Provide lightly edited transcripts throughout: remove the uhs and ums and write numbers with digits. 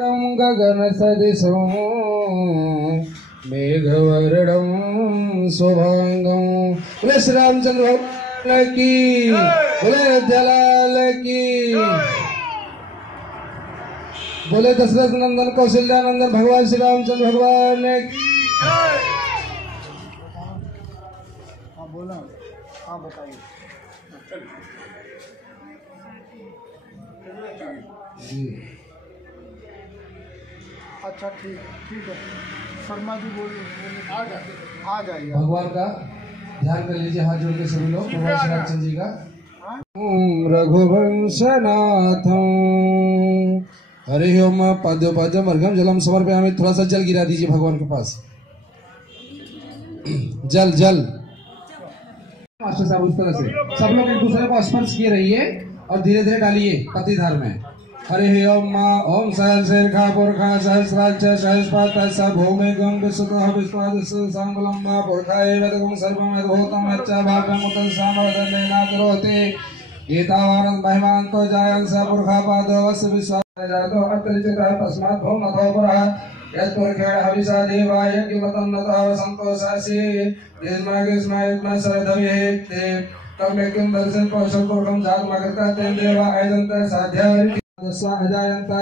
गगन सदृशं मेघवर्णं शुभांगं। बोले श्री रामचंद्र भगवान की, बोले जलाल की, बोले दशरथ नंदन कौशल्यानंदन भगवान श्री रामचंद्र भगवान की। हाँ बोला, हाँ बताइए। अच्छा ठीक है, शर्मा जी बोलिए, आ जाइए। भगवान का ध्यान कर लीजिए, हाथ जोड़ के सभी लोग भगवान श्री रामचंद्र जी का। रघुवंशनाथं हरि ओम। पाद्योपाद्यम अर्घ्यम जलम समर्पयामि। थोड़ा सा जल गिरा दीजिए भगवान के पास, जल जल। मास्टर साहब उस तरह से सब लोग एक दूसरे को स्पर्श किए रहिए और धीरे धीरे डालिए पतिधार में। हरि ओम ओम सहस्रखा पुरखा सहस्राक्ष सहस्रपाद स भूमे गं विश्वतः विश्वादिस्य संगलम पुरखाय वेदगं सर्वं यद्भूतं यच्च भागं मुतं सामवदनेना करोति एतावानं महिमान्तो जायन् स पुरखा पादवस्य विश्वासो अन्तरिक्षतः तस्मात् भूम अथो पुरः यत्पुरखेण हविषा देवाय किमतं नतः संतोषासि यस्मा श्रद्धवे ते तमेकं दर्शन कौशल पुरखं जातमकृता तेन देवा आयजन्त साध्यारि अजायन्ता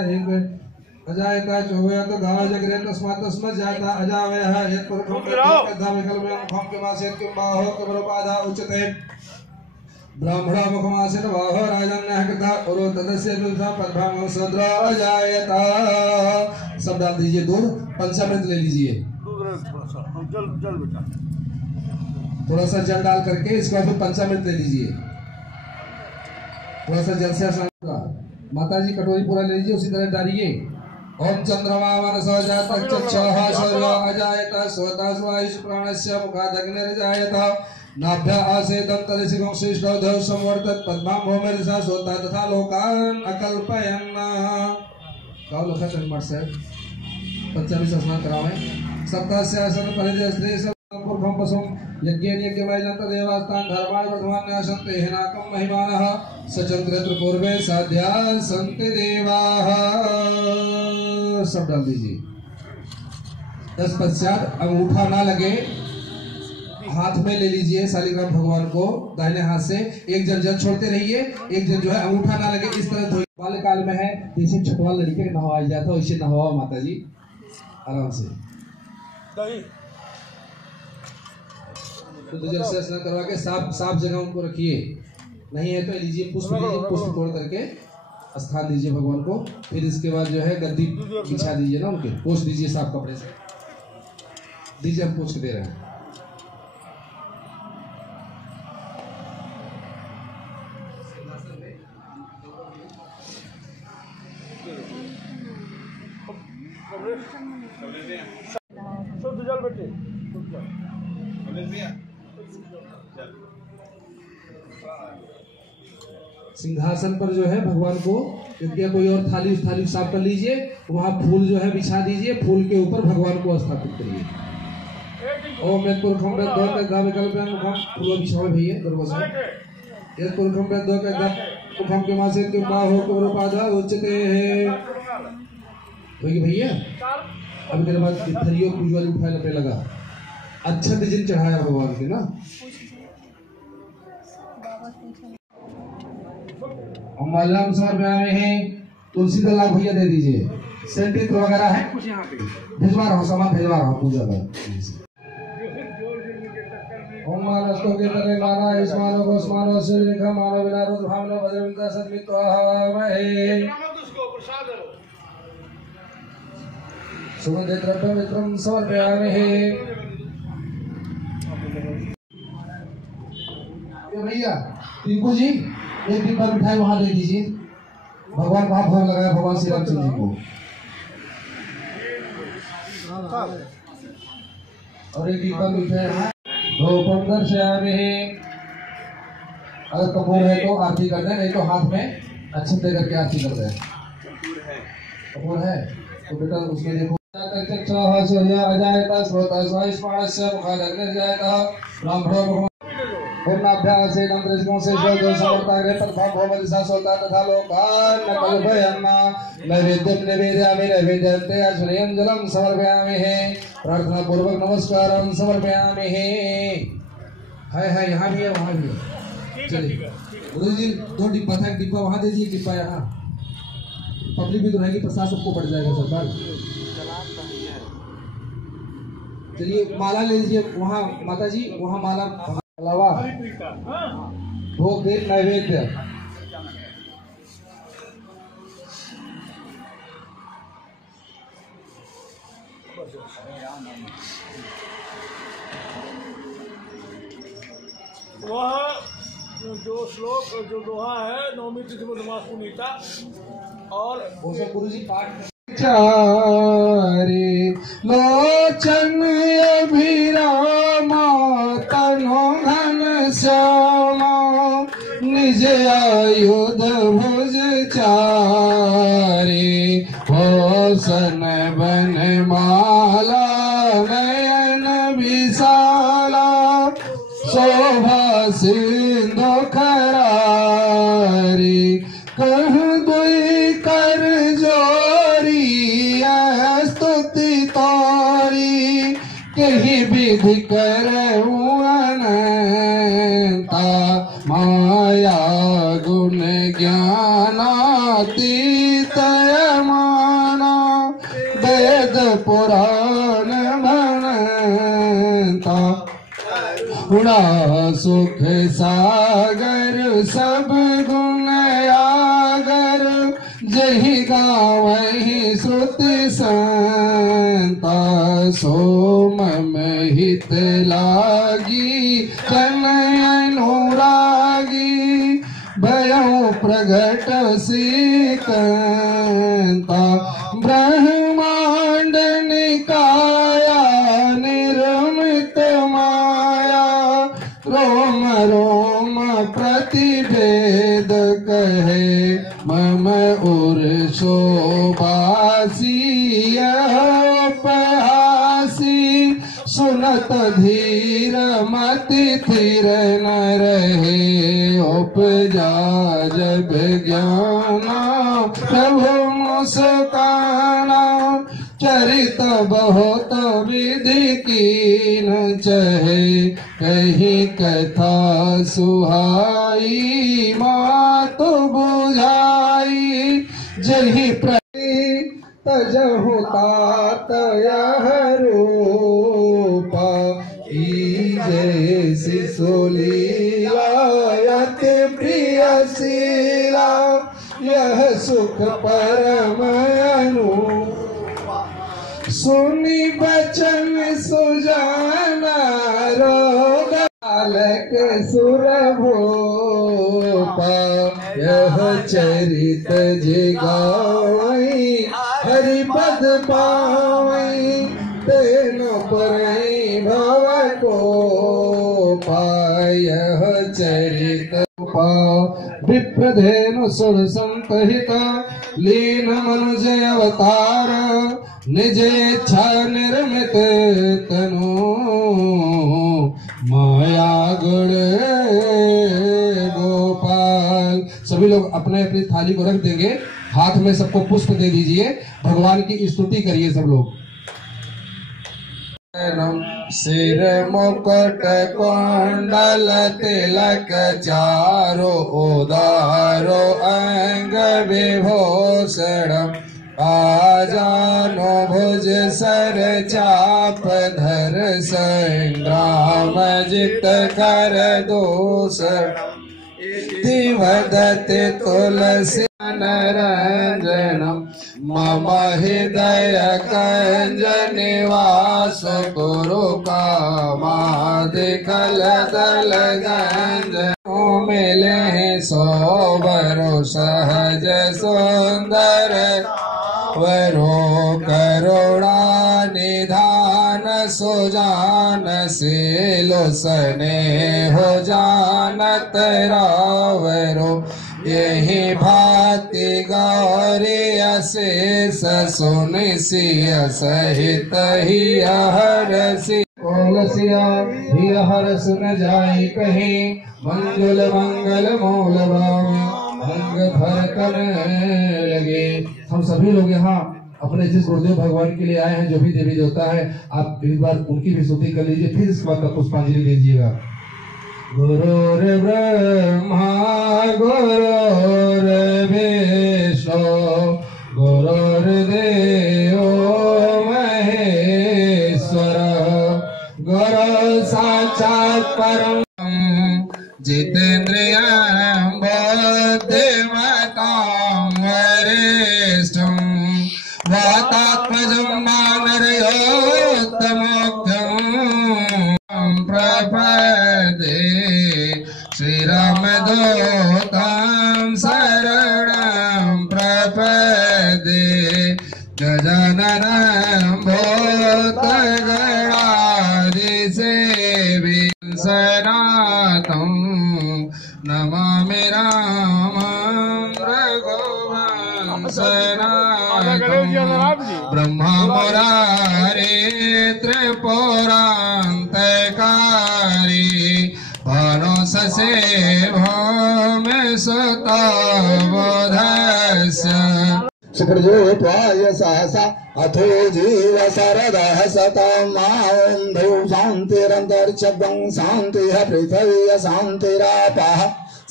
अजायता चोवयत गावजग्रे तस्मात् तस्मत् जाता अजावयः यत्पुरखं कद्धामिकल्मयं खं किमासेत् किं बाहो कमरुपादा उच्यते ब्राह्मणा मुखमासेन बाहो राजन्यः कृता उरो तदस्य विद्धा पद्भामं सद्र अजायता। सब डाल दीजिए दूध, पंचामृत ले लीजिए, जल बेटा, थोड़ा सा जल डाल करके इसके बाद फिर पंचामृत ले लीजिए। थोड़ा सा जल से स्नान का माता जी कटोरी पूरा ले लीजिए, उसी तरह डालिए। ओम चंद्रमा मनसो जातः चक्षुः शौर्य अजायत स्वतः स्वायुष प्राणस्य मुखादग्निर्जायत नाभ्य आसेदन्तरिषिकं श्रेष्ठोधौ संवर्तत पद्मां भूमिर्षा सोता तथा लोकान् अकल्पयन्। गाँव लोखा चंद्रमा से पंचामृत स्नान करावे। सप्तास्य आसन परिधि स्त्री पुरखं पशुं यज्ञेन यज्ञमयजन्त देवास्तान् धर्मान् प्रथमान्यासन्ते हिनाकं महिमानः सचन्द्रेत्र पूर्वे साध्या सन्ति देवाः। सब डाल दीजिए। तत्पश्चात अंगूठा ना लगे हाथ में ले लीजिए शालिग्राम भगवान को दाहिने हाथ से, एक जन जल छोड़ते रहिए, एक जन जो है अंगूठा ना लगे इस तरह धोइए। बाल्यकाल में है जैसे छठवा लड़के नहवाया जाता है, वैसे नहवाओ माता जी आराम से। तो जल से स्नान करवा के साफ साफ जगह उनको रखिए, नहीं है तो लीजिए पुष्प, लीजिए पुष्प तोड़ करके स्थान दीजिए भगवान को। फिर इसके बाद जो है गद्दी बिछा दीजिए ना, उनके पोंछ दीजिए साफ कपड़े से दीजिए, हम पोंछ के दे रहे हैं। शुद्ध जल बेटे, सिंहासन पर जो है भगवान को यदि कोई और थाली, उस थाली साफ कर लीजिए, वहाँ फूल जो है बिछा दीजिए, फूल के ऊपर भगवान को स्थापित करिए। ओम यत्पुरखं वेद्यो कद्धामिकल्मयं मुखं फूल बिछाओ भैया दरवाजा। यत्पुरखं वेद्यो कद्धामिकल्मयं किमासे किं बाहो कमरुपादा उच्यते। भैया अब मेरे बाद थरियों पूजा उठाए लगने लगा। अच्छा डिजाइन चढ़ाया भगवान के ना। मलम समर्पयामि। तुलसी दल आप भैया दे दीजिए। सेंटित वगैरह है कुछ यहाँ पे, भिजवा रहा हूँ, सामान भिजवा रहा हूँ पूजा का। ओम मानस्तो के तरे माना इस्मानो गोस्मानो सिरलिखा मानो विनारो भावनो भद्रविंदा सद्मित्वामहे। सुगंधित द्रव्य मित्रम समर्पयामि। भैया टीकू जी एक डिब्बा मिठाई वहां दे दीजिए, भगवान वहां भोग लगाया भगवान श्री रामचंद्र जी को। और एक डिब्बा मिठाई दो पंदर से आ रहे। अगर कपूर है तो आरती कर दें, नहीं तो हाथ में अच्छे दे करके आरती कर दें। कपूर है तो बेटा उसमें देखो अजायता श्रोता स्वायुष्माणस्य मुखादग्निर्जायतः ब्राह्मणो ओम नाभ्यासेनं कृष्णो से शोधो समर्ताग्रे तथा भवति सासोता तथा लोकान् न कल्पयन्ना नैवेद्यं निवेदयामि नैवेद्यन्ते अश्वयञ्जलं समर्पयामि हे प्रार्थना पूर्वक नमस्कारं समर्पयामि हे। है यहाँ भी है वहाँ भी है। चलिए गुरु जी 2 डिब्बा था, एक डिब्बा वहाँ दे दिए, डिब्बा यहाँ। पब्लिक भी तो रहेगी, प्रसाद सबको पड़ जाएगा सरकार। चलिए माला ले लीजिए वहाँ माता जी, वहाँ माला अलावा भोग दे नैवेद्य। वह जो श्लोक जो दोहा है नवमी तिथि मधुमास पुनीता और वो सब गुरु जी पाठ चारे लोचन अभिरामा तनो घन श्यामा निज आयुध भुज चारे होसन बन माला नयन विशाला शोभा सिंधु खरारी कह दुई कर जोरी स्तुति तोरी कही विधि कर अनंता माया गुण ज्ञानातीत माना वेद पुराण मनता उड़ा सुख सागर सब गुण आगर जही गावहि श्रुति संता सोम हित लागी जन अनुरागी भयउ प्रगट सीकंता ब्रह्मांड निकाया निर्मित माया रोम रोम प्रतिभेद कहे मम उर शोभासी उपहासी सुनत धीर मति थिर न रहे उपजा जब ज्ञाना प्रभु मुस्काना चरित बहुत विधि कीन चहे कहीं कथा सुहाई मात बुझाई जही प्रति तजहु तात यह रूपा जैसी सुलीला अति प्रिय शीला यह सुख परम अनुपा सुनी बचन सुजाना रोग बालक सुरभूपा यह चरित जिगावई हरिपद पावई तेन परई भव को पायः चरित विप्रधेनु सुर संतहित लीन मनुज अवतार निज इच्छा निर्मित तनु माया गुण गोपाल। सभी लोग अपने अपनी थाली को रख देंगे, हाथ में सबको पुष्प दे दीजिए, भगवान की स्तुति करिए सब लोग। सिर मुकुट कुंडल तिलक चारो उदारो अंग विभूषण आजानो भुज सर चाप धर संग्राम जित कर दूषण वदते तुलसी नरंजनम मम हृदय कंज निवास कुरु कामादिकल दल गंज मिले सोबरो सहज सुंदर वरो करुणा निधान सुजान सीलो सने हो जानत रावरो यही भांति गौरी अशेष सुनिसिय सहित ही हरसी कोलसिया मंगल हर सुन जाए कहे, मंगल मंगल मूल मंग भर कर लगे। हम सभी लोग यहाँ अपने जिस गुरुदेव भगवान के लिए आए हैं, जो भी देवी देवता है, आप इस बार उनकी भी स्तुति कर लीजिए, फिर इसके बाद पुष्पांजलि दीजिएगा। गुरुर्ब्रह्मा गुरुर्विष्णु गुरुर्देवो महेश्वर, गुरु साक्षात् परम जितेन्द्रियं बुद्धिमतां वरिष्ठं, वातात्मजं वानरयोत्तमोक्तं प्रपदे, श्रीरामदूतं शरणं प्रपदे, गजाननं भूतगणाधिसेवितं सनातं, नमामि रामं रघुवंशनाथं, ब्रह्मा मुरारे त्रिपुरान्तकारी, भानुसेवो मे सुतावधस्य, सुकृजोत्वाय सहसा अथो जीव शरदः शतं मां भू शान्तिरन्तरिक्षं शान्तिः पृथिवी शान्तिरापः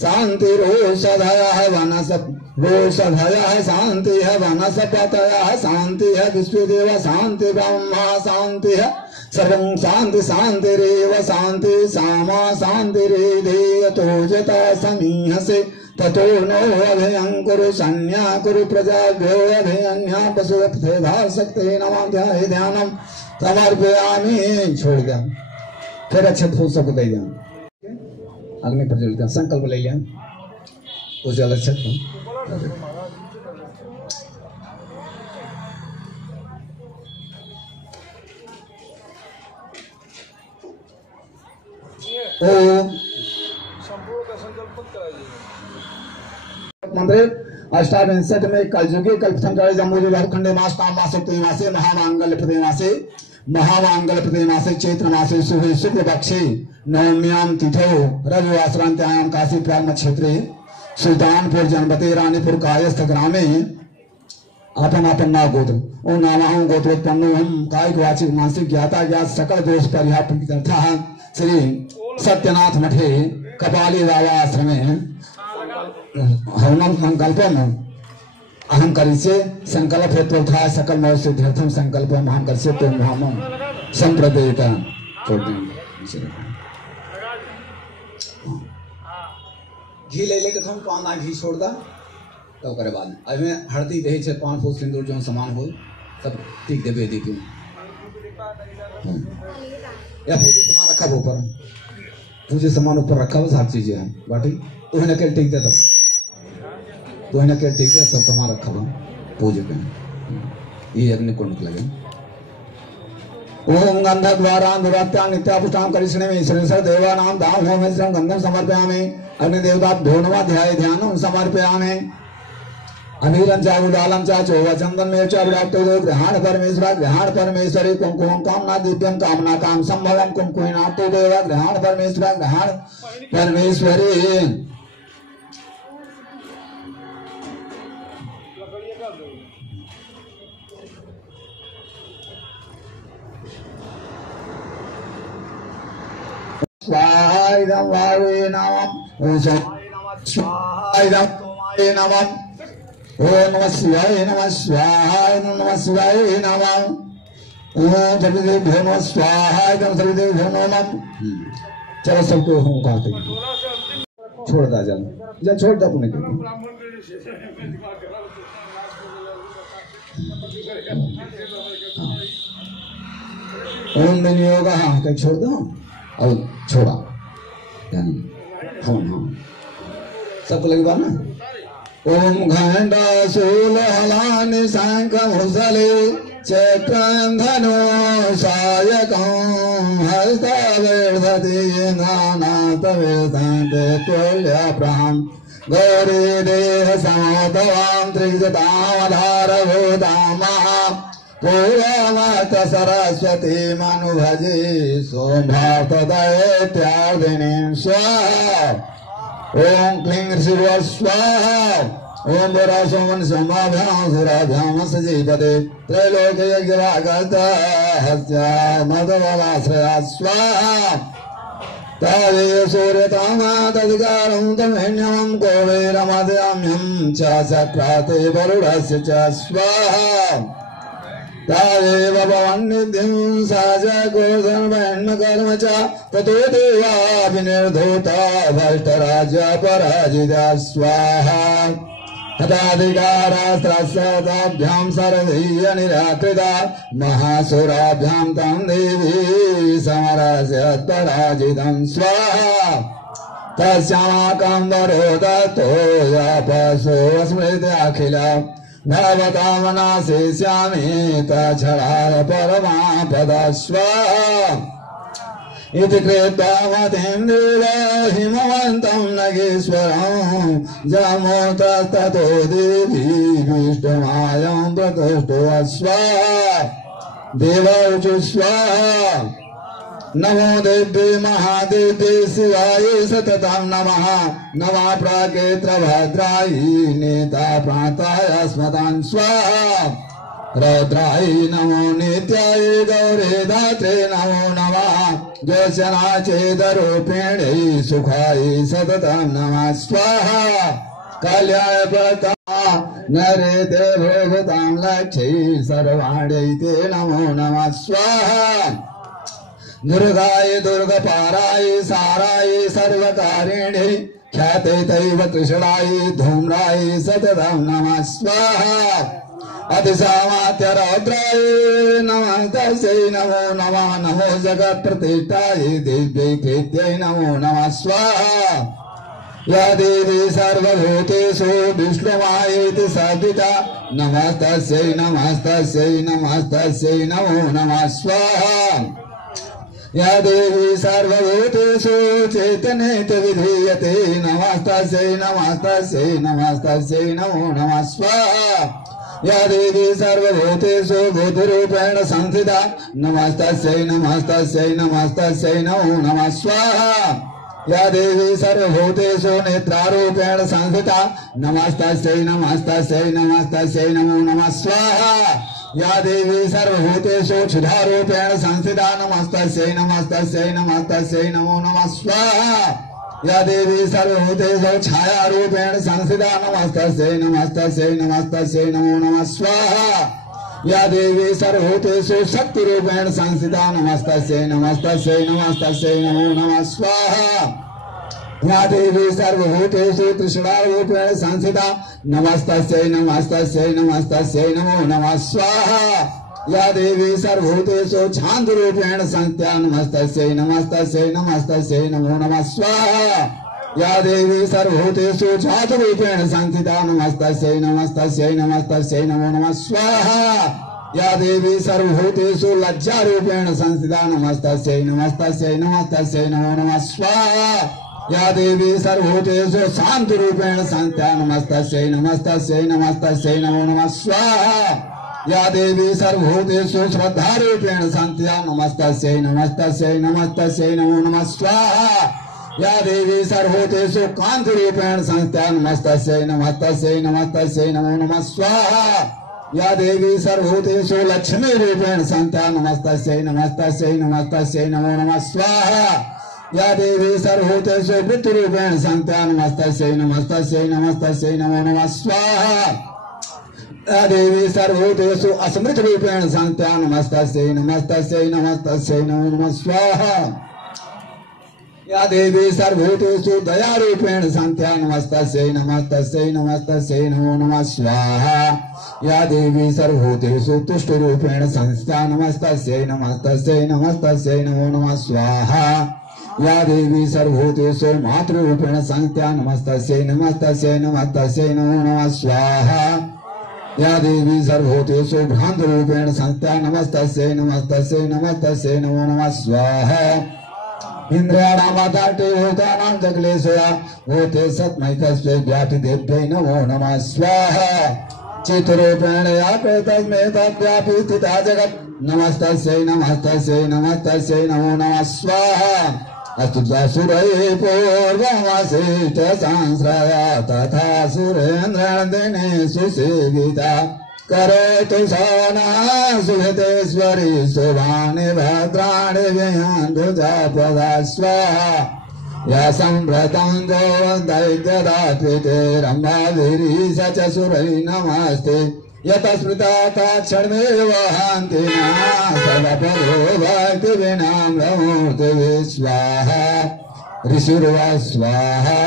शान्तिरोषधयः वनस्पतयः शान्तिः वनस्पतयः शान्तिः विश्वदेव शान्ति ब्रह्मा शान्तिः सर्वं शान्ति शान्तिरेव शान्ति सामा शान्तिरेधेयतो यथा समीहसे ततो नो अभयं कुरु संज्ञा कुरु प्रजाभ्यो अभयन्या पशुपथे भासक्ते नमः ध्याये ध्यानम समर्पयामि। छोड़ दिया फिर अच्छे फूल सबको दे दिया, अग्नि प्रज्वलित संकल्प ले लिया उस जल अच्छे ओम संपूर्ण का संकल्प मत कराइए। मंत्र अष्टाविंशत में कलयुगे कल्पथंकारे जम्बूजे भरखंडे मासता मासोक्ति मासे महामांगल्य प्रतिमासे महामांगल्य प्रतिमासे चैत्र मासे शुभे शुक्ल पक्षे नवम्याम तिथौ रविवासरांत्याम काशी प्राग क्षेत्रे सुल्तानपुर जनपदे रानीपुर कायस्थ ग्रामे आपन आपन नाम गोत्र ओ नामहं गोत्रोत्पन्नो हम कायिक वाचिक मानसिक ज्ञाता ज्ञात सकल दोष परिहार्थ श्री सत्यनाथ मठे कपाली बाबा आश्रमे हवनम संकल्पम अहम करिष्ये संकल्प हेतुथा सकल मौ सिद्ध्यर्थम संकल्पम अहम करिष्ये तो महामम संप्रदेयता छोड़ देंगे। घी ले लेके तुम पाना घी छोड़ दा तो करे बाद अब मैं हल्दी दही से 5 फूट सिंदूर जो समान हो सब ठीक देवे दी क्यों या पूजे सामान रखा वो ऊपर पूजे सामान ऊपर रखा हुआ सारी चीजें हैं बाटी तो है ना क्या ठीक दे तब तो है ना क्या ठीक है सब सामान रखा हुआ पूजे के ये अग्नि कुंड लगे। ओम गंधद्वारां दुरात्यां नित्यापुष्टां करिष्णे में ईश्वरेश्वर देवानां दाम होम श्रम गंधम समर्पयामि। अग्नि देवता भोनवा ध्याय ध्यानं समर्पयामि। अमीरं च उदालं च चोवा चंदन में च विराक्तो ग्रहण परमेश्वरी कुमकुम कामना दिव्यं कामना काम संभवं कुमकुनातो देव ग्रहण परमेश्वरी। स्वाहायं वावे नमः ओम स्वाहायं वावे नमः ओम नमः शिवाय नमः स्वाहाय नमः शिवाय नमः ओम सर्वदेभ्यो नमः स्वाहाय सर्वदेभ्यो नमः। चलो सबको हम कहते हैं छोड़ दा जल जा छोड़ दा पुण्य ओम विनियोग हाँ कहीं छोड़ दो और छोड़ा हाँ सबको लगी बात ना। ओम घंटा शूल हलानि शंख मुसले चक्रं धनु सायकं हस्तवेधति नानातवेदन्ते तुल्यप्रहं गौरी देह समोतवां त्रिजतामधारभूतामः पूर्वमत सरस्वती मनुभजे सोमभातदैत्यार्दिनीं स्वाहा। ओम क्लीं शिव स्वाहा। ओम वरासोमन समाभ्यां सुराभ्यां सजीवते त्रैलोक्य यज्ञरागता हस्या मदवलाश्रया स्वाहा। तावे सूर्यतामा तदिकारं तमहिन्यं कोवेरमद्याम्यं च सक्राते वरुडस्य च स्वाहा। तावेव भवन्निधिं साजकोधर्मकर्म च ततो देवाभिनिर्धूता भ्रष्टराज्या पराजिता स्वाहा। हताधिकारास्त्रस्ताभ्यां सर्वैः निराकृता महासुराभ्यां तं देवी समरस्यत् पराजितं स्वाहा। तस्यामाकं वरो दत्तो यापसो स्मृत्याखिल भवतामनासे स्यामि तच्छरार परमापद स्वाहा। इति कृत्वा मतिं देव हिमवन्तं नगेश्वरं जमोतस्ततो देवी विष्णुमायं प्रतुष्टो स्वाहा। देवौचु स्वाहा। नमो देव्ये महादेव्ये शिवाय सततं नमः। नमः प्राकेत्रभद्रायै नेता प्राताय स्मतां स्वाहा। रौद्राय नमो नित्याय गौरे दात्रे नमो नमः। ज्योत्स्नाचेदरूपिणे सुखाय सततं नमः स्वाहा। कल्याय प्रतमा नरे ते भोगतां लक्ष्यै सर्वाण्यै ते नमो नमः स्वाहा। दुर्गाय दुर्गपाराय साराय सर्वकारिणे ख्याते तैव त्रिशूलाय धूम्राय सततं नमः स्वाहा। अतिसामात्य रौद्राय नमः तस्यै नमो नमः। नमो जगत्प्रतिष्ठाय दिव्यै कृत्यै नमो नमः स्वाहा। या देवी सर्वभूतेषु विष्णुमायेति सद्विता नमस्तस्यै नमस्तस्यै नमस्तस्यै नमो नमः स्वाहा। या देवी सर्वभूतेषु चैतन्येति विधीयते नमस्तस्यै नमस्तस्यै नमस्तस्यै नमो नमः स्वाहा। या देवी सर्वभूतेषु बुद्धिरूपेण संस्थिता नमस्तस्यै नमस्तस्यै नमस्तस्यै नमो नमः स्वाहा। या देवी सर्वभूतेषु नेत्रारूपेण संस्थिता नमस्तस्यै नमस्तस्यै नमस्तस्यै नमो नमः स्वाहा। या देवी सर्वभूतेषु क्षुधारूपेण संस्थिता नमस्तस्यै नमस्तस्यै नमस्तस्यै नमो नमः स्वाहा। या देवी सर्वभूतेषु छायारूपेण संस्थिता नमस्तस्यै नमस्तस्यै नमस्तस्यै नमो नमः स्वाहा। या देवी सर्वभूतेषु शक्तिरूपेण संस्थिता नमस्तस्यै नमस्तस्यै नमस्तस्यै नमो नमः स्वाहा। या देवी सर्वभूतेषु त्रिशूलारूपेण संस्थिता नमस्तस्यै नमस्तस्यै नमस्तस्यै नमो नमः स्वाहा। या देवी सर्वभूतेषु छान्दरूपेण संस्थिता नमस्तस्यै नमस्तस्यै नमस्तस्यै नमो नमः स्वाहा। या देवी सर्वभूतेषु जातरूपेण संस्थिता नमस्तस्यै नमस्तस्यै नमस्तस्यै नमो नमः स्वाहा। या देवी सर्वभूतेषु लज्जारूपेण संस्थिता नमस्तस्यै नमस्तस्यै नमस्तस्यै नमो नमः स्वाहा। या देवी सर्वभूतेषु शान्तरूपेण संस्थिता नमस्तस्यै नमस्तस्यै नमस्तस्यै नमो नमः स्वाहा। या देवी सर्वभूतेषु श्रद्धारूपेण संस्थिता नमस्तस्यै नमस्तस्यै नमस्तस्यै नमो नमः स्वाहा। या देवी सर्वभूतेषु कान्तिरूपेण संस्थिता नमस्तस्यै नमस्तस्यै नमस्तस्यै नमो नमः स्वाहा। या देवी सर्वभूतेषु लक्ष्मीरूपेण संस्थिता नमस्तस्यै नमस्तस्यै नमस्तस्यै नमो नमः स्वाहा। या देवी सर्वभूतेषु वृत्तिरूपेण संस्थिता नमस्तस्यै नमस्तस्यै नमस्तस्यै नमो नमः स्वाहा। या देवी सर्वभूतेषु अस्मृतरूपेण संस्थिता नमस्तस्यै नमस्तस्यै नमस्तस्यै नमो नमः स्वाहा। या देवी सर्वभूतेषु दयारूपेण संस्थिता नमस्तस्यै नमस्तस्यै नमस्तस्यै नमो नमः स्वाहा। या देवी सर्वभूतेषु तुष्टरूपेण संस्थिता नमस्तस्यै नमस्तस्यै नमस्तस्यै नमो नमः स्वाहा। या देवी सर्वभूतेषु मातृरूपेण संस्थिता नमस्तस्यै नमस्तस्यै नमस्तस्यै नमो नमः स्वाहा। या देवी सर्वभूतेषु भ्रान्तरूपेण संस्थिता नमस्तस्यै नमस्तस्यै नमस्तस्यै नमो नमः स्वाहा। इंद्रियाणामादाटे भूतानां जगलेशया भूते सत्मैकस्यै व्यापिदेभ्यै नमो नमः स्वाहा। चित्तरूपेण या तस्मै तद्व्यापीता जगत् नमस्तस्यै नमस्तस्यै नमस्तस्यै नमो नमः स्वाहा अस्तु सुरये पूर्वमसिष्ठ संश्रया तथा सुरेन्द्रदिने सुसेविता करोतु सना सुहृतेश्वरी शुभानि भद्राणि व्ययान्तु जापदा स्वाहा या संव्रतं जो दैत्यदात्विते रम्भाभिरीश च सुरै नमस्ते यत स्मृता ताक्षणमेव हन्ति सर्वपदो भक्तिविनाम्रमूर्तिवे स्वाहा ऋषिर्वा स्वाहा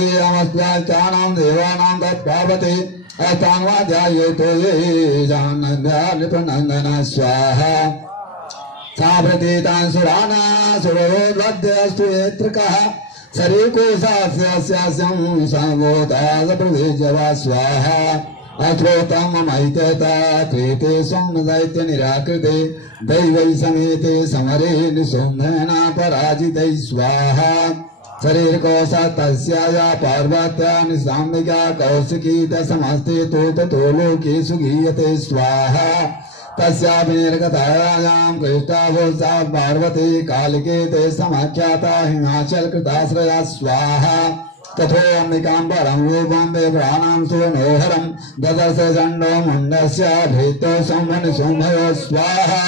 एवमस्याचानां देवानां तत्पावते अथान्वाध्यायेतो ये जानन्दालिपनन्दन स्वाहा साप्रतीतान् सुराना सुरोद्वद्यस्तु येत्रिकः शरीकोशास्यस्यास्यं संगोतासप्रवेज्यवा स्वाहा अथोत्तममैत्यता कृते सोमदैत्य निराकृते दैवै समेते समरे निसुम्भेना पराजितै स्वाहा शरीरकोशा तस्या पार्वत्या निसाम्बिका कौशिकी तसमस्ते तो लोकेषु गीयते स्वाहा तस्याभिर्गतायां कृष्टाभूषा पार्वती कालिके ते समाख्याता हिमाचल कृताश्रया स्वाहा तथोऽम्बिकाम्बरं रूपं देवानां सुवनोहरं ददर्श चण्डो मुण्डस्य भीतो संवनिसुम्भयो स्वाहा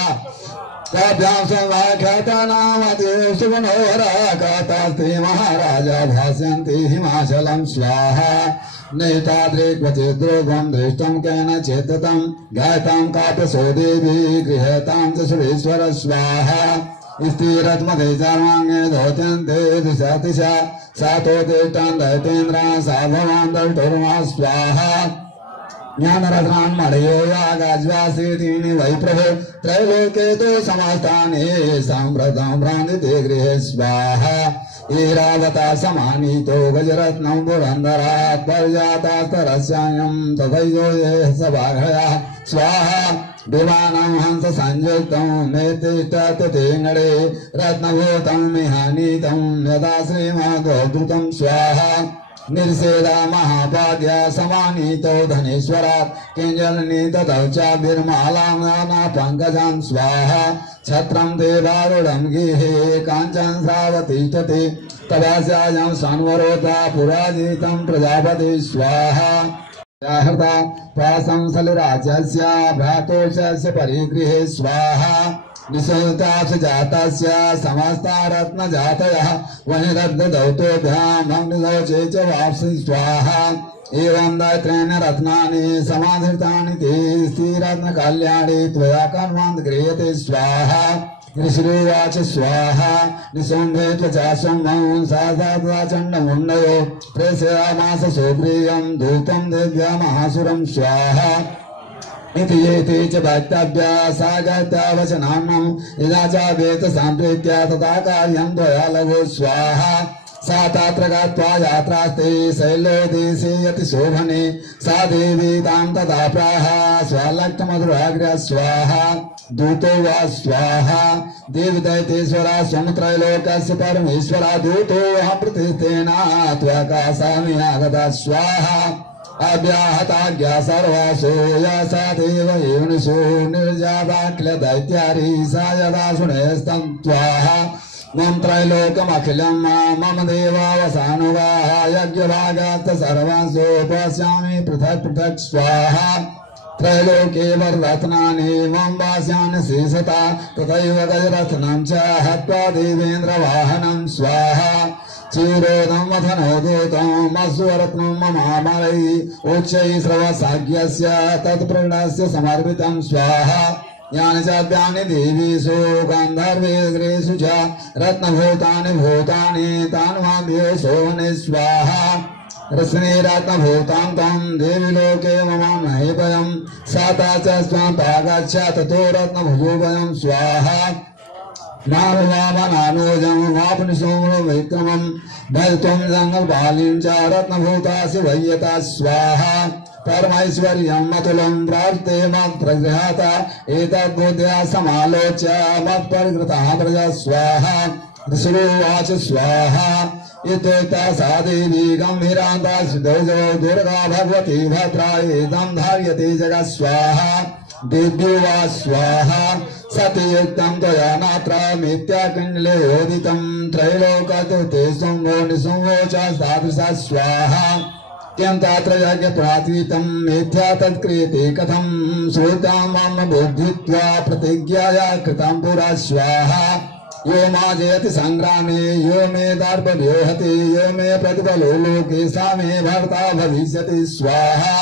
ताभ्यां समाख्याता नामदेव सुवनोहरा कातास्ते महाराजा भास्यन्ति हिमाचलं स्वाहा नैताद्रिक्वचिद्रूपं दृष्टं केनचित्तं गायतां काप्यसो देवी गृहतां च सुरेश्वर स्वाहा स्थिरत्मदे सर्वाङ्गे धोत्यन्ते दिशा दिशा सातो तिष्ठन् दैतेन्द्रा सा भवान् दल्टुर्मा स्वाहा ज्ञानरत्नान् मणयो यागाज्वासीतीनि वै प्रभो त्रैलोके तु समास्तानि साम्प्रतं भ्रान्तिते गृहे स्वाहा ऐरावता समानीतो गजरत्नं पुरन्दरात् पर्यातास्तरस्यायं तथैजो ये सभाघया स्वाहा विमानं हंस संयुक्तं नेतिष्ठत् तेङ्गणे रत्नभूतं मिहानीतं यदा श्रीमद्वधृतं स्वाहा निर्षेदा महाभाग्या समानीतो धनेश्वरात् किञ्जलनी ततौ चाभिर्मालां नाना पङ्कजां स्वाहा छत्रं देवारूढं गृहे काञ्चन श्रावतिष्ठति तवास्यां संवरोधा पुराजितं प्रजापति स्वाहा हृता पासं सलिराजस्य भ्रातोषस्य परिगृहे स्वाहा निशोताश जातस्य समस्ता रत्न जातयः वनिरद्दौतोभ्याम् अग्निदौचे च वाप्सि स्वाहा एवं दैत्रेण रत्नानि समाधृतानि ते स्थिरत्न कल्याणे त्वया कर्मान्त क्रियते स्वाहा ऋषिरुवाच स्वाहा निसुम्भे त्वचा सोमं साधात्वा चण्डमुण्डयो प्रेषयामास सुप्रियं धूतं देव्या महासुरं स्वाहा इति एते च वक्तव्या सागत्या वचनान्नं यदा च वेत सम्प्रीत्या तथा कार्यं त्वया लघु स्वाहा सा तत्र गत्वा यात्रास्ते शैलोदेशे अतिशोभने सा देवी तां तदा प्राह स्वलक्ष्मधुराग्र्या स्वाहा दूतो वा स्वाहा देवदैतेश्वरा स्वत्रैलोकस्य परमेश्वरा दूतो प्रतिष्ठेना त्वकाशामि आगता स्वाहा अव्याहताज्ञा सर्वासो या सा देव एवनिषु निर्जावाक्ल दैत्यारी सा यदा शुणेस्तं त्वाहा मम त्रैलोकमखिलं मम देवावसानुवाः यज्ञभागात् सर्वांसो पश्यामि पृथक् पृथक् स्वाहा त्रैलोके वररत्नानि मम वास्यानि शेषता तथैव गजरत्नं च हत्वा देवेन्द्रवाहनं स्वाहा क्षीरोदं वथनोदूतं मत्स्वरत्नं ममामरै उच्चैः श्रवसाज्ञस्य तत्प्रणस्य समर्पितं स्वाहा यानि चाद्यानि देवीषु गान्धर्वेषु च रत्नभूतानि भूतानि तान्वाभ्यो सोमने स्वाहा रश्मि रत्नभूतां तं देवी लोके मम महीपयं साता च स्वां पागच्छ ततो रत्नभुजोभयं स्वाहा नानुजं वापनिशोमो विक्रमं भजत्वं जङ्गलपालिं च रत्नभूतासि वह्यता स्वाहा परमैश्वर्यं मतुलं प्राप्ते मत्प्रगृहाता एतद्बुद्ध्या समालोच्य मत्परिकृतः प्रजा स्वाहा ऋषिरुवाच स्वाहा इत्युक्ता सा देवी गंभीरान्ता सिद्धौजो दुर्गा भगवती भद्रा इदं धार्यते जगत् स्वाहा दिव्यो वा स्वाहा सत्ययुक्तं त्वया नात्र मिथ्याकिञ्जलेयोदितं त्रैलोक्यते शुम्भो निशुम्भो च तादृशा स्वाहा किं तत्र यज्ञप्रातीतं मिथ्या तत्क्रियते कथं श्रुतां मम बुद्धित्वा प्रतिज्ञाया कृतं पुरा स्वाहा यो मा जयति संग्रामे यो मे दर्पव्योहति यो मे प्रतिफलो लोके सा मे भर्ता भविष्यति स्वाहा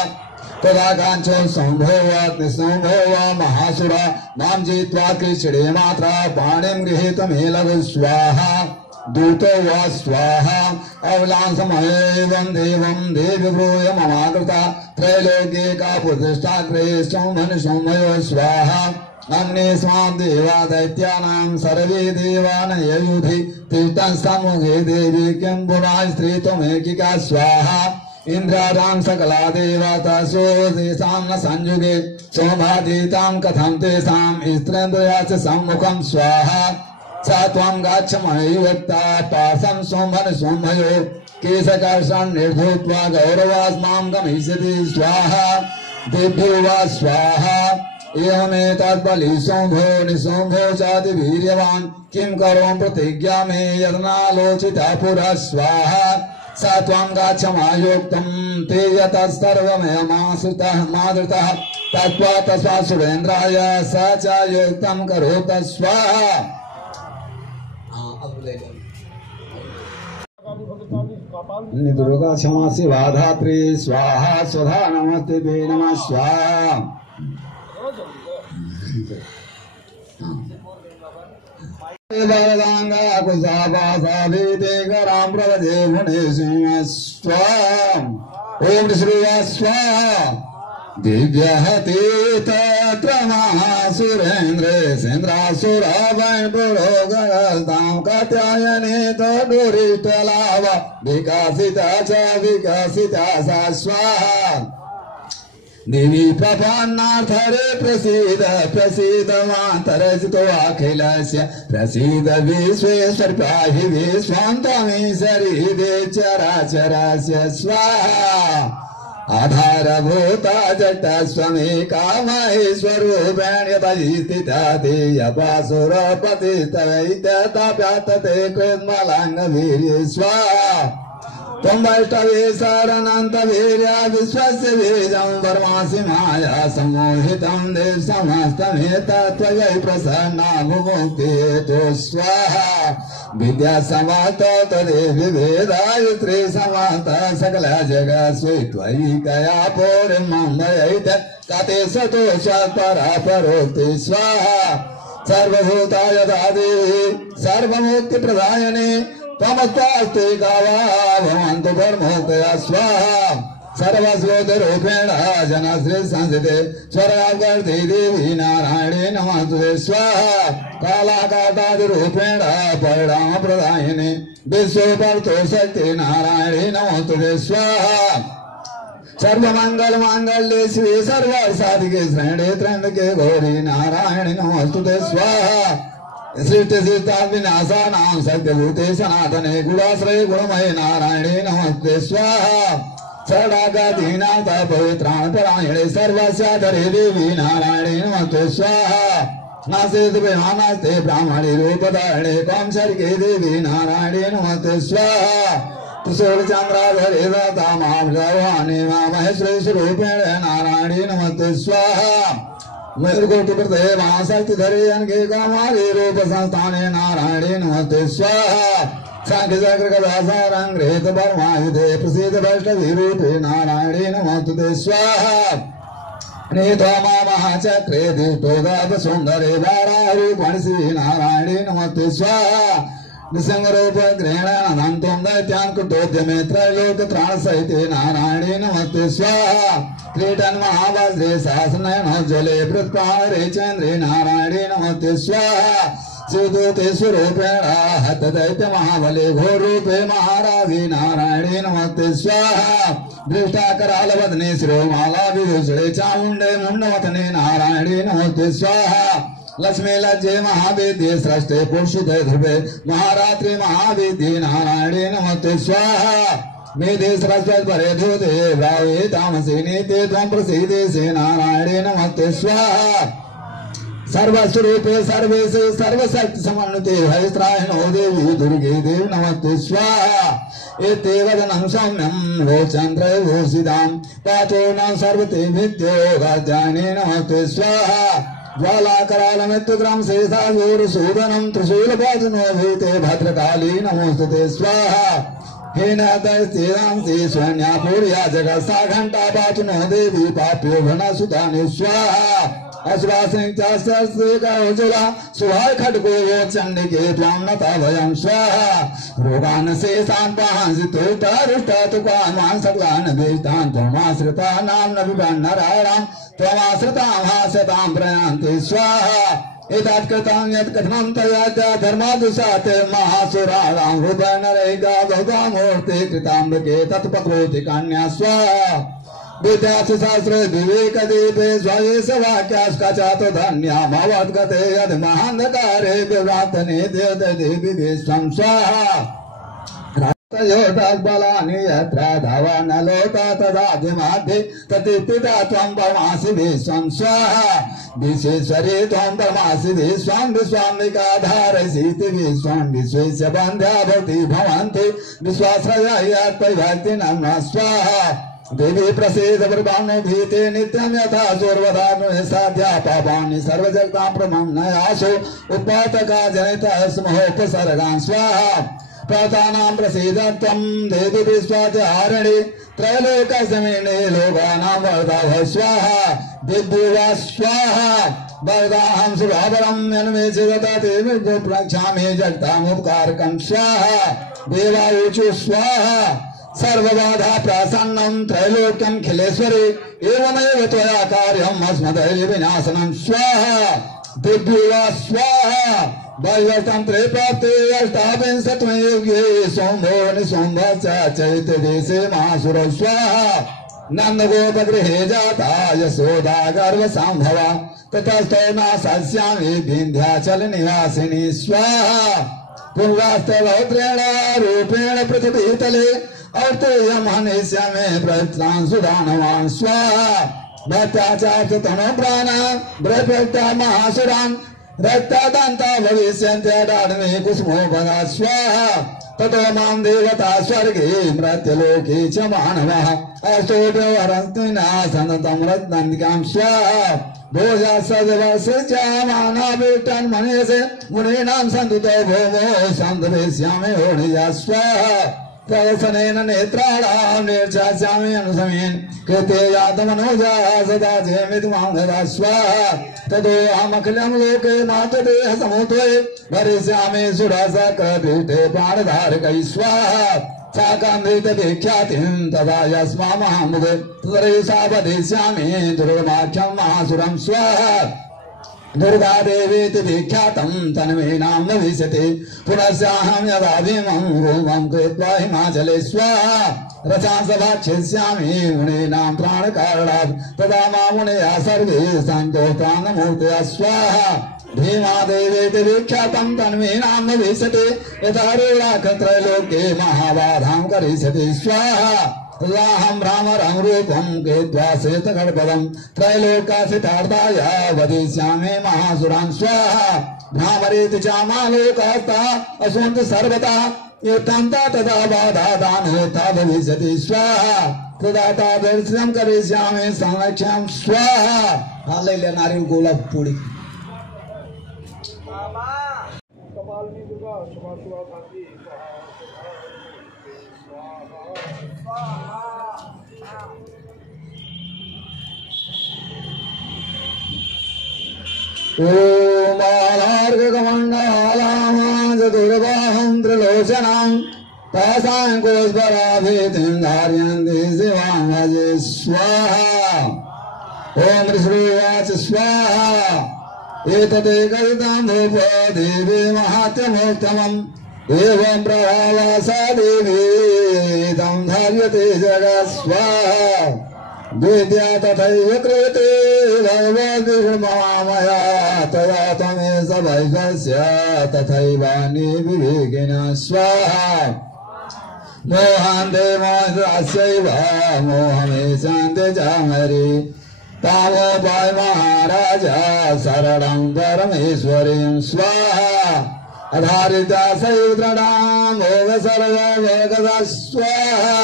तदा कांचो संभो अग्निसंभो वा महासुरा मां जित्वा कृष्णे मात्रा पाणिं गृहीतमे लघु स्वाहा दूतो वा स्वाहा अवलांसमयेवं देवं देवी ब्रूय ममाकृता त्रैलोक्ये का प्रतिष्ठाग्रे शोभन शोभयो स्वाहा अन्ये स्वां देवा दैत्यानां सर्वे देवान ययुधि तिष्ठन् सम्मुखे देवी किं पुनः स्त्री त्वमेकिका स्वाहा इंद्राणां सकला देवता सो तेषां न संयुगे शोभातीतां कथं तेषां स्त्रेन्द्रया च सम्मुखं स्वाहा सा त्वं गच्छमयुक्ता पासं शोभन शोभयो केशकर्षण निर्धूत्वा गौरवास्मां गमिष्यति स्वाहा दिव्यो वा स्वाहा एवमेतद्बलि शोभो निशोभो चाति वीर्यवान् किं करोमि प्रतिज्ञा मे यदनालोचिता पुरा स्वाहा सा त्वं गच्छमयुक्तं ते यतस्तर्वमयमाश्रितः मादृतः तत्त्वा तस्मा सुरेन्द्राय स च युक्तं करोत स्वाहा। दुर्गा क्षमा शिवा धात्री स्वाहा स्वधा नमस्ते वे नमः स्वाहा। वरदांगा कुशाभासा भीते करां प्रवजे भुवनेश्वर स्वाहा। ओम श्री स्वाहा दिव्यहते तत्र महासुरेन्द्र सेन्द्रासुरावैपुरोगस्तां कात्यायने तदुरिष्टलाभ विकसिता च विकसिता सा स्वाहा। देवी प्रपन्नार्थरे प्रसीद प्रसीद मातरजितो अखिलस्य प्रसीद विश्वेश्वर पाहि विश्वान्तमीश्वरी चराचरस्य स्वाहा। आधारभूता जगत स्वमेका महेश्वरूपेण यतस्थिता देयपासुरपतिस्तवैत्यताप्यातते कृन्मलाङ्गवीर्ये स्वाहा। त्वं वैष्णवे शरणन्तवीर्या विश्वस्य बीजं वर्मासि माया सम्मोहितं देव समस्तमेतत्त्वयै प्रसन्ना मुमुक्तिहेतु स्वाहा। विद्या समस्तो तदेवि वेदायत्री समस्त सकल जगत्स्वै त्वयि कया पूर्णमन्दयैत कते सतोषपरा परोक्ति स्वाहा। सर्वभूताय दादेवी सर्वमुक्तिप्रदायिनी त्वमस्ते गावा भवन्तु परमोक्तया स्वाहा। सर्वस्वरूपेण जनश्री संस्थिते स्वरागर्ति देवी नारायणी नमस्ते स्वाहा। कालाकाटादिरूपेण परिणाम प्रदायिनी विश्वपर्तो शक्ति नारायणी नमस्ते स्वाहा। सर्वमंगल मांगल्ये शिवे सर्वसाधिके श्रेणे त्र्यंबके गौरी नारायणी नमस्ते स्वाहा। सृष्टि सिद्धा विनाशानां सत्यभूते सनातने गुणाश्रय गुणमये नारायणे नमस्ते स्वाहा। शरणागतानां पवित्राण परायणे सर्वस्याधरे देवी नारायणे नमस्ते स्वाहा। नासेतु विमानस्ते ब्राह्मणी रूपधारिणे कामशरिके देवी नारायणे नमस्ते स्वाहा। त्रिशूलचन्द्राधरे दाता महाभवानी महेश्वरी स्वरूपेण नारायणे नमस्ते स्वाहा। मयूरकोटिप्रदे महाशक्तिधरे अनके कामारे रूप संस्थाने नारायणे नमस्ते स्वाहा। सांख्य चक्र गदासारं गृहीत परमायुधे प्रसीद वैष्णवी रूपे नारायणे नमस्ते स्वाहा। नीतो महाचक्रे दिष्टोदात सुंदरे वारारूपणि श्री नारायणे नमस्ते स्वाहा। निसंगरूप ग्रहण अनंतम दैत्यान कुटोद्यमे त्रैलोक त्राण सहिते नारायणे नमस्ते स्वाहा। क्रीडन महावज्रे सहस्रनयनोज्ज्वले वृत्पारे चंद्रे नारायणे नमस्ते स्वाहा। शिवदूते स्वरूपेण हत दैत्य महाबले घोर रूपे महाराजी नारायणे नमस्ते स्वाहा। दृष्टाकराल वदने शिरोमाला विभूषणे चामुंडे मुंडवतने नारायणे नमस्ते स्वाहा। लक्ष्मी लज्जे महाविद्ये सृष्टे पुरुषुदे ध्रुवे महारात्रि महाविद्ये नारायणे नमस्ते स्वाहा मेधे सरस्वती परे धूते भावे तामसे नीते त्वं प्रसीदे से नारायणे नमस्ते स्वाहा सर्वस्वरूपे सर्वेशे सर्वशक्ति समन्विते हयस्त्राहिनो देवी दुर्गे देवी नमस्ते स्वाहा एते वदनं सौम्यं लोचन्द्रभूषितां पाचोर्णं सर्वते नित्योगाध्यायने नमस्ते स्वाहा ज्वालाकरालमित्युग्रं शेषागोरसूदनं त्रिशूलपादनो भीते भद्रकाली नमोस्तुते स्वाहा हेनादस्तेनां ते स्वन्यापूर्या जगत्सा घंटा पाचनो देवी पाप्यो घनसुतानि स्वाहा अश्वासिका सुहाय खड्गो चंडिके त्वां नता भयं स्वाहा रोगान् शेषान् पांसितोष्टारुष्टातुकान् सकलान् भीष्टान् त्वमाश्रिता नाम्न विभन्नराणां त्वमाश्रितां हास्यतां प्रयान्ति स्वाहा एतत् कृतं यत् कथनं तया धर्मादुसाते महासुराणां हृदयनरैगा बहुधामूर्ते कृताम्बके तत्पत्रोति कन्या स्वाहा विद्यासु शास्त्रे विवेक दीपे स्वयेश वाक्यास्काचातो धन्यामवद्गते यद् महान्धकारे विभ्रान्तने देवदेवी विश्वं स्वाहा योदास्बलानि यत्र धावनलोका तदाधिमाध्ये ततिष्ठिता त्वं परमासि विश्वं स्वाहा विश्वेश्वरी त्वं परमासि विश्वं विश्वाम्बिकाधारसीति विश्वं विश्वेस्य बन्ध्या भवति भवन्ति विश्वाश्रया यत्परिभक्ति नमः स्वाहा देवी प्रसीद प्रभानो भीते नित्यं यथा सोर्वधानु साध्या पापानि सर्वजगतां प्रमं नयासो उत्पातका जनिता स्महोपसर्गान् स्वाहा प्रातानां प्रसीद त्वं देवी विश्वाद्यहारिणि त्रैलोक्यसमिने लोकानां वरदा स्वाहा दिव्यवा स्वाहा वरदाहं शुभावरं यन्मेचिदता देवी प्रक्षामि जगतामुपकारकं स्वाहा देवायुचु स्वाहा सर्वबाधा प्रसन्नं त्रैलोक्यं खिलेश्वरी एवमेव त्वया कार्यम् अस्मदैव विनाशनं स्वाहा दिव्यवा स्वाहा दैवतं त्रिप्राप्ते अष्टाविंशत्मे युगे सोम्भो निसोम्भश्च चैत्यदेशे महासुर स्वाहा नन्दगोपगृहे जाता यशोदा गर्भसम्भवा ततस्थो न सस्यामि विन्ध्याचल निवासिनी स्वाहा पूर्वास्तरौद्रेण रूपेण पृथ्वीतले और तेयमहनिष्यामि प्रयत्रान् सुदानवान् स्वाहा भक्त्याचार्थ तनो प्राणा ब्रह्मत्या महासुरान् रक्तादन्ता भविष्यन्त्यडाढ्मे कुसुमो भगा स्वाहा ततो मां देवता स्वर्गे मृत्युलोके च मानवः अष्टोपहरन्ति नासनतं रत्नान्तिकां स्वाहा भोजा सदवसे च मानाभिष्टन् मनेसे मुनीनां सन्तुतो भोमो सन्दवेश्यामि होणिया स्वाहा प्रवसनेन नेत्राणां निर्चास्यामि अनुसमेन् कृते यातमनोजा सदा जेमिति मां धरा स्वाहा ततो अहमखिलं लोके मातुदेह समुद्रे भरिष्यामि सुरासकपीठे प्राणधारकै स्वाहा साकान्वित विख्यातिं तदा यस्मामहमुदे तदरेषा वदिष्यामि दुर्गमाख्यं महासुरं स्वाहा दुर्गा देवीति विख्यातं तन्मे नाम भविष्यति पुनस्याहं यदा भीमं रूपं कृत्वा हिमाचले स्वाहा रचांसभाक्षिष्यामि मुनीनां प्राणकारणात् तदा मा मुनयः सर्वे सन्तोषान्मूर्तयः स्वाहा भीमा देवीति विख्यातं तन्मे नाम भविष्यति यथा रूढाखत्रैलोक्ये महाबाधां करिष्यति स्वाहा राहं राम राम रूपं कृत्वा श्वेतगर्भं त्रैलोक्यसिद्धार्थाय वदिष्यामि महासुरान् स्वाहा भ्रामरीति च मालोकास्ता असुन्ति सर्वथा युक्तान्ता तदा बाधादानोता भविष्यति स्वाहा तदा तादर्शनं करिष्यामि संरक्षणं स्वाहा हालेलुया नारियल गोलाप पूरी कपाल में दुर्गा सुबह सुबह खाती ओम आलार्कमण्डलां चतुर्बाहुं त्रिलोचनां तासां कोस्वराभीतिं धारयन्ति शिवां भजे स्वाहा ओम ऋषिवाच स्वाहा एतदेकरितं भूप देवी महात्यमोत्तमम् एवं प्रभावासा देवी तं धार्यते जगत् स्वाहा विद्या तथैव कृते भगवद्गुरुर्महामया तदा तं वैश्वस्य तथैवानि विवेकिनः स्वाहा मोहान्ते मोहस्यैव मोहमेशान्ते च हरि तावोपाय महाराज शरणं परमेश्वरीं स्वाहा अधारिता सैद्रणां भोग सर्वभोगदा स्वाहा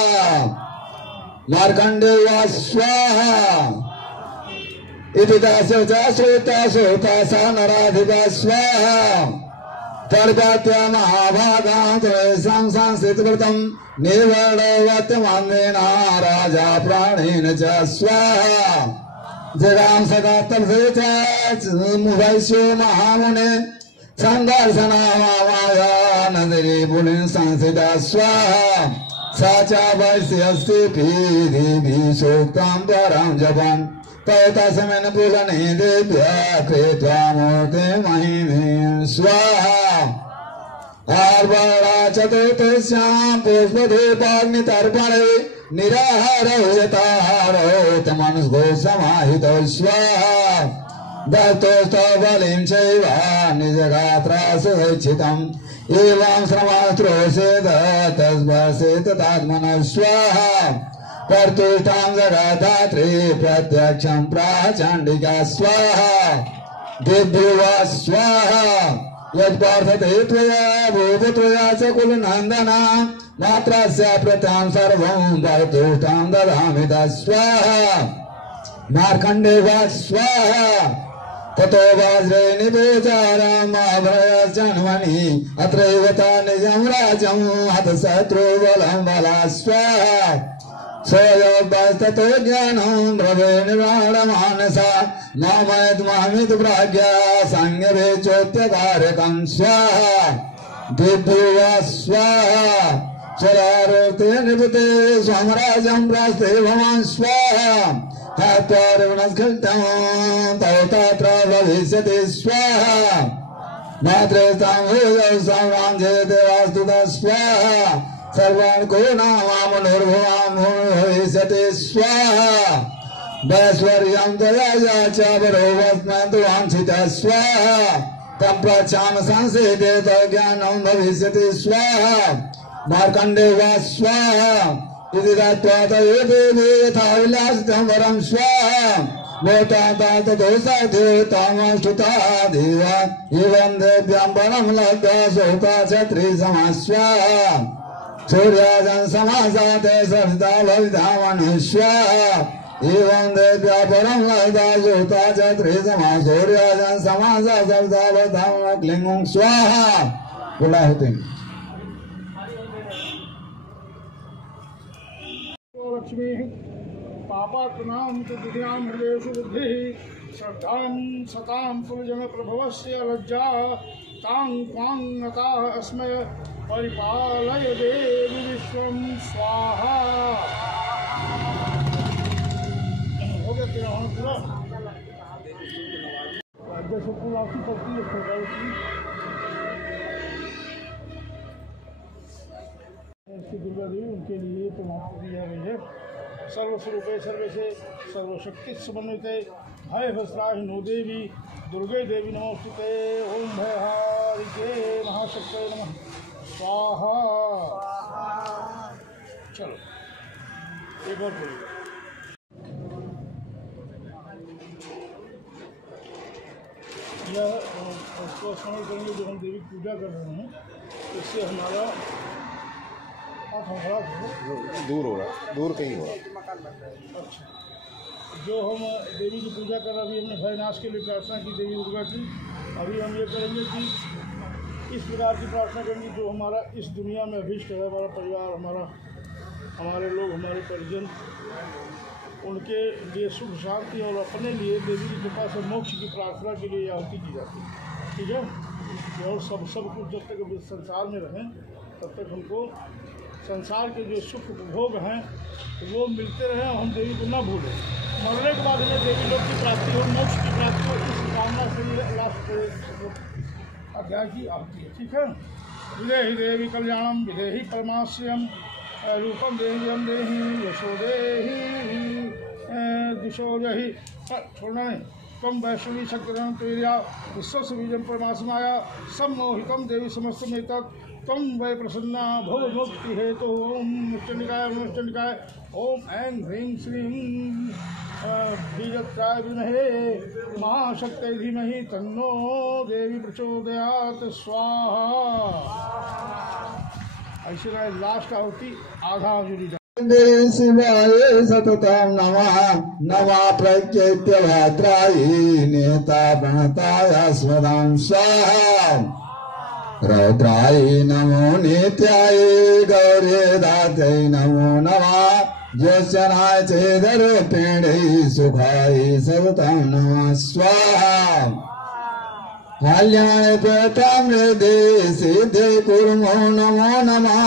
मार्कण्डेय स्वाहा इति दास्य च श्रुता सा नराधिपा स्वाहा तर्पत्य महाभागां त्रयसां संस्थितकृतं निर्वर्णवत्यमान्येन राजा प्राणेन च स्वाहा जगां सदा तपसे च वैश्यो महामुने संघर्षणामाया नदरी पुलिं संस्थिता स्वाहा सा च वैश्यस्ति देवी सूक्तां परां जपन् तस्मिन् पुलने देव्या कृत्वा मूर्ति महिमीं स्वाहा आर्वाणा चतुर्थस्यां पुष्पधूपाग्नितर्पणे निराहारौ तमनुस्भो समाहितो स्वाहा दत्तोऽस्तौ बलिं चैव निजगात्रासुचितम् एवं श्रमास्त्रोषेद तस्मसेतात्मनः स्वाहा कर्तुष्टां जगद्धात्री प्रत्यक्षं प्राचण्डिका स्वाहा दिव्युवा स्वाहा यत्पार्थते त्वया भूतत्वया च कुलनन्दना मात्रस्य प्रत्यां सर्वं कर्तुष्टां ददामि स्वाहा मार्कण्डेय स्वाहा ततो वज्रे निवेचारामाभयजन्मनि अत्रैव ता निजं राज्यं हतशत्रुबलं बला स्वाहा सोऽयोगस्ततो ज्ञानं ब्रवे निर्वाणमानसा मामयद्मामित प्राज्ञा संज्ञवेचोत्यकारकं स्वाहा दिव्युवा स्वाहा चरारोते निपते स्वमराजं प्रास्ते भवान् स्वाहा हत्वारिवनस्खलितं तव तत्र भविष्यति स्वाहा मातृस्तां भूयौ संराञ्जे देवास्तुतः स्वाहा सर्वान् को नामामनुर्भवान् भविष्यति स्वाहा वैश्वर्यं दया च वरोवस्मत् वाञ्छितः स्वाहा तं पृच्छामि संसेते ज्ञानं भविष्यति स्वाहा मार्कण्डेय स्वाहा इति दत्त्वा तयो देवी यथा विलासितं वरं स्वाहा भूता तदोषाद्योतामस्तुता देवा एवं देव्यां वरं लब्ध्वा सोता क्षत्रियसमा स्वाहा सूर्याजन समासाते सरिता भविता मनुः स्वाहा एवं देव्या परं लब्ध्वा सोता क्षत्रियसमा सूर्याजन समासा सरिता भविता क्लिंगं स्वाहा बोला होते लक्ष्मी पापात्मनां तुभ्यां हृदयेषु बुद्धिः श्रद्धां सतां कुलजनप्रभवस्य लज्जा तां त्वां नताः अस्मै परिपालय देवी विश्वं स्वाहा। हो गया तेरा होना पूरा जैसे पूरा की पड़ती है दुर्गा देवी उनके लिए तो महत्व दिया गई है। सर्वस्वरूपे सर्वेशे सर्वशक्ति समन्विते भय हस्त्राहि नो देवी दुर्गे देवी नमोस्तुते ओम भयहारिके महाशक्ते नमः स्वाहा। चलो एक और बोलिए। यह उसको स्मरण करेंगे जो हम देवी पूजा कर रहे हैं, इससे हमारा दूर हो रहा, दूर कहीं हो रहा। अच्छा, जो हम देवी की पूजा कर रहे, अभी हमने भयनाश के लिए प्रार्थना की देवी दुर्गा की। अभी हम ये करेंगे कि इस प्रकार की प्रार्थना करेंगे जो हमारा इस दुनिया में अभीष्ट है, हमारा परिवार, हमारे लोग, हमारे परिजन, उनके लिए सुख शांति और अपने लिए देवी की कृपा से मोक्ष की प्रार्थना के लिए आहुति की जाती है। ठीक है, और सब कुछ जब तक संसार में रहें तब तक हमको संसार के जो सुख उपभोग हैं वो मिलते रहें और हम देवी को न भूलें। मरने के बाद हमें देवी लोक की प्राप्ति हो, मोक्ष की प्राप्ति हो, इस कामना से लास्ट अध्याय की आहुति है। ठीक है, विदेहि देवी कल्याणम विदेहि परमाश्रयम रूपम देह्यम देहि यशो देहि दिशो देहि। छोड़ना नहीं, त्वं वैष्णवी शक्तिरहं त्वया विश्वस्य बीजं परमात्माया सम्मोहितं देवी समस्तमेतत् त्वं वै प्रसन्ना भवमुक्ति हेतु ओम नमश्चंडिकाय ओम ऐं ह्रीं श्रीं बीजत्राय विद्महे महाशक्त्यै धीमहि तन्नो देवी प्रचोदयात् स्वाहा। ऐसे लास्ट आहुति आधा आहुति शिवाय सततं नमः नमः प्रकृत्य भद्रायै नेता प्रणताय स्वदां स्वाहा रौद्राय नमो नित्याय गौरे दात्यै नमो नमः ज्योत्स्नाय चेदरूपिणे सुखाय सततं नमः स्वाहा कल्याण प्रताम्रदे सिद्धे कुर्मो नमो नमः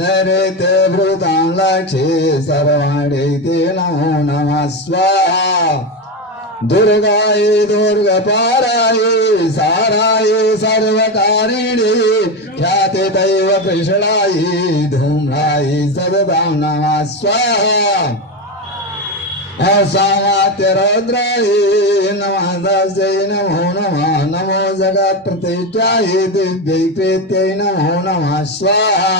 नरेते भृतां लक्ष्ये सर्वाणि ते नमो नमः स्वाहा दुर्गाय दुर्गपाराय साराय सर्वकारिणे ख्याते दैव कृष्णाय धूम्राय सततं नमः स्वाहा असामात्य रौद्राय नमः दस्यै नमो नमः नमो जगत्प्रतिष्ठाय दिव्यैकृत्यै नमो नमः स्वाहा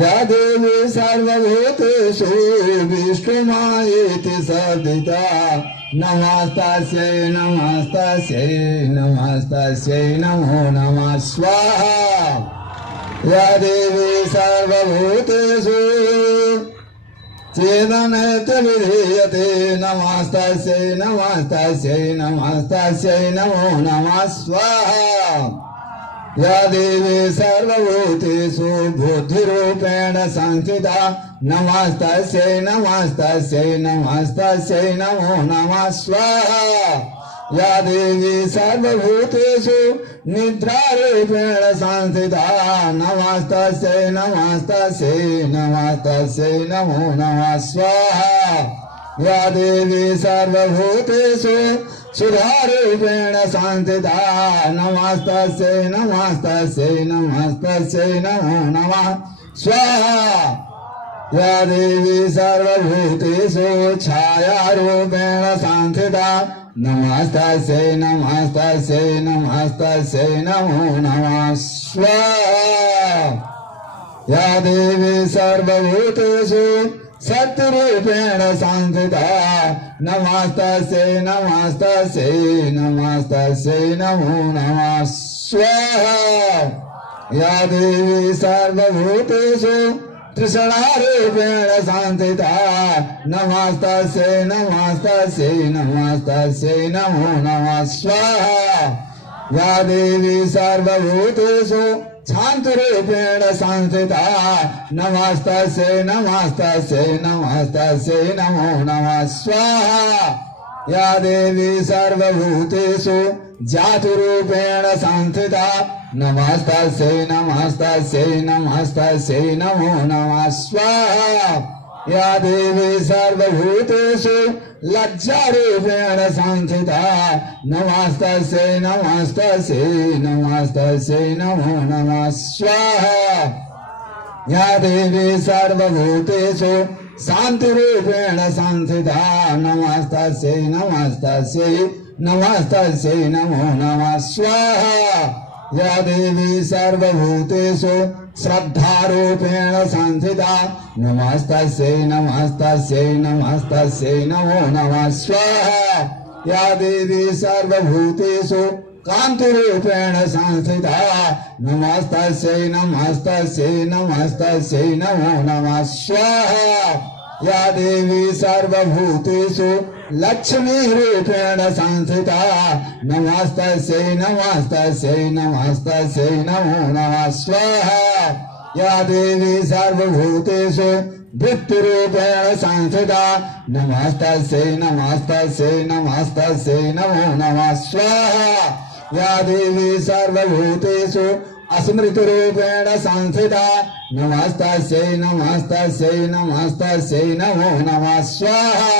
या देवी सर्वभूतेषु विष्णुमायेति सदिता नमस्तस्यै नमस्तस्यै नमस्तस्यै नमो नमः स्वाहा या देवी सर्वभूतेषु चेदनैते विधीयते नमस्तस्यै नमस्तस्यै नमस्तस्यै नमो नमः स्वाहा या देवी सर्वभूतेषु बुद्धिरूपेण संस्थिता नमस्तस्यै नमस्तस्यै नमस्तस्यै नमो नमः स्वाहा या देवी सर्वभूतेषु निद्रारूपेण संस्थिता नमस्तस्यै नमस्तस्यै नमस्तस्यै नमो नमः स्वाहा या देवी सर्वभूतेषु सुधारूपेण संस्थिता नमस्तस्यै नमस्तस्यै नमस्तस्यै नमो नमः स्वाहा या देवी सर्वभूतेषु छायारूपेण संस्थिता नमस्तस्यै नमस्तस्यै नमस्तस्यै नमो नमः स्वाहा या देवी सर्वभूतेषु सत्यरूपेण संस्थिता नमस्तस्यै नमस्तस्यै नमस्तस्यै नमो नमः स्वाहा या देवी सर्वभूतेषु तृष्णारूपेण संस्थिता नमस्तस्यै नमस्तस्यै नमस्तस्यै नमो नमः स्वाहा या देवी सर्वभूतेषु शान्तरूपेण संस्थिता नमस्तस्यै नमस्तस्यै नमस्तस्यै नमो नमः स्वाहा या देवी सर्वभूतेषु जातुरूपेण संस्थिता नमस्तस्यै नमस्तस्यै नमस्तस्यै नमो नमः स्वाहा या देवी सर्वभूतेषु लज्जारूपेण संस्थिता नमस्तस्यै नमस्तस्यै नमस्तस्यै नमो नमः स्वाहा या देवी सर्वभूतेषु शान्तिरूपेण संस्थिता नमस्तस्यै नमस्तस्यै नमस्तस्यै नमो नमः स्वाहा या देवी सर्वभूतेषु श्रद्धारूपेण संस्थिता नमस्तस्यै नमस्तस्यै नमस्तस्यै नमो नमः स्वाहा या देवी सर्वभूतेषु कान्तिरूपेण संस्थिता नमस्तस्यै नमस्तस्यै नमस्तस्यै नमो नमः स्वाहा या देवी सर्वभूतेषु लक्ष्मीरूपेण संस्थिता नमस्तस्यै नमस्तस्यै नमस्तस्यै नमो नमः स्वाहा या देवी सर्वभूतेषु वृत्तिरूपेण संस्थिता नमस्तस्यै नमस्तस्यै नमस्तस्यै नमो नमः स्वाहा या देवी सर्वभूतेषु अस्मृतिरूपेण संस्थिता नमस्तस्यै नमस्तस्यै नमस्तस्यै नमो नमः स्वाहा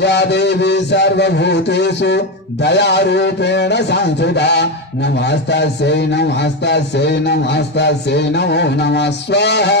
या देवी सर्वभूतेषु दयारूपेण संस्थिता नमस्तस्यै नमस्तस्यै नमस्तस्यै नमो नमः स्वाहा